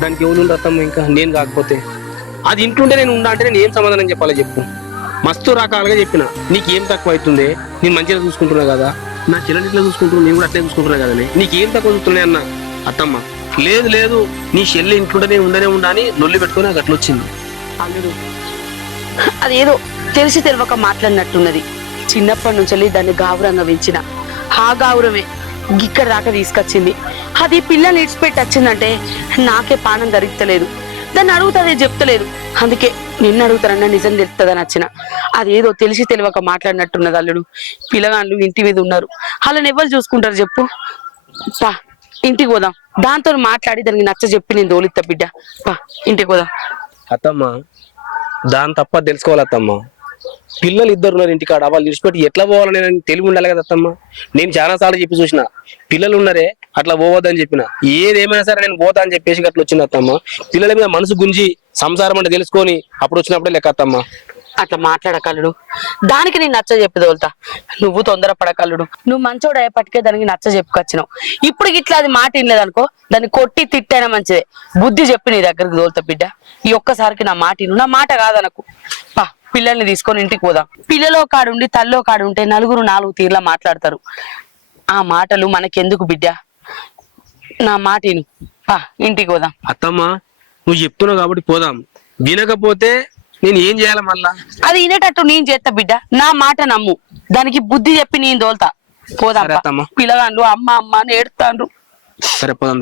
దానికి ఎవరు అత్తమ్మ ఇంకా నేను కాకపోతే అది ఇంటుంటే నేను ఉండా అంటే నేను ఏం సమాధానం చెప్పాలో చెప్పు. మస్తు రకాలుగా చెప్పిన నీకేం తక్కువ అవుతుంది, నేను మంచిగా చూసుకుంటున్నా కదా, నా చెల్లెని ఇట్లా చూసుకుంటున్నా, నేను కూడా అట్లే చూసుకుంటున్నా కదని నీకేం తక్కువ చూస్తున్నాయి అన్న. అత్తమ్మ లేదు లేదు నీ చెల్లి ఇంటుంటే నేను ఉండనే ఉండా అని నొల్లి పెట్టుకుని నాకు అట్లా వచ్చింది. అదేదో తెలిసి తెలియక మాట్లాడినట్టున్నది. చిన్నప్పటి నుంచి దాన్ని గావురంగా పెంచిన ఆ గావురమే ఇక్కడ దాకా తీసుకొచ్చింది. అది పిల్లల్ని ఇడిచిపెట్టి వచ్చిందంటే నాకే పానం ధరిస్తలేదు. దాన్ని అడుగుతుంది చెప్తలేదు. అందుకే నిన్ను అడుగుతారన్నా నిజం తెలుస్తుందని వచ్చిన. అదేదో తెలిసి తెలియక మాట్లాడినట్టున్నది. అల్లుడు పిల్లగాళ్ళు ఇంటి మీద ఉన్నారు, వాళ్ళని ఎవరు చూసుకుంటారు చెప్పు. పా ఇంటికి పోదాం, దాంతో మాట్లాడి దానికి నచ్చ చెప్పి నేను దోలిత్తా బిడ్డ. పా ఇంటికి పోదాం. అత్తమ్మ దాని తప్ప తెలుసుకోవాలి అత్తమ్మ. పిల్లలు ఇద్దరు ఉన్నారు ఇంటికాడ, వాళ్ళు విడిచిపెట్టి ఎట్లా పోవాలని నేను తెలివి ఉండాలి కదా అత్తమ్మ. నేను చాలా సార్లు చెప్పి చూసిన, పిల్లలు ఉన్నారే అట్లా పోవద్దని చెప్పిన. ఏదేమైనా సరే నేను పోతా అని చెప్పేసి అట్లా వచ్చింది అత్తమ్మ. పిల్లల మీద మనసు గుంజి సంసారం అంటే తెలుసుకొని అప్పుడు వచ్చినప్పుడే లెక్క అత్తమ్మ. అట్లా మాట్లాడకల్లుడు, దానికి నేను నచ్చ చెప్పి తోలుతా. నువ్వు తొందరపడకల్లుడు, నువ్వు మంచోడు అయ్యేపటికే దానికి నచ్చ చెప్పుకొచ్చినావు. ఇప్పుడు ఇట్లా అది మాట వినలేదనుకో, దాన్ని కొట్టి తిట్టైనా మంచిదే. బుద్ధి చెప్పి నీ దగ్గరికి తోలుతా బిడ్డ. ఈ ఒక్కసారికి నా మాట విను, నా మాట కాదనకు. పా పిల్లల్ని తీసుకొని ఇంటికి పోదాం. పిల్లలో కాడుండి తల్లో కాడు ఉంటే నలుగురు నాలుగు తీర్లా మాట్లాడతారు. ఆ మాటలు మనకెందుకు బిడ్డ, నా మాట విను. పా ఇంటికి పోదాం. అత్తమ్మ నువ్వు చెప్తున్నావు కాబట్టి పోదాం, వినకపోతే నేను ఏం చేయాలి మళ్ళా? అది వినేటట్టు నేను చేస్తా బిడ్డ, నా మాట నమ్ము. దానికి బుద్ధి చెప్పి నేను తోలుతా. పోదాం. పిల్లగాళ్ళు అమ్మ అమ్మ అని ఏడుతాండ్రు. సరే పోదా.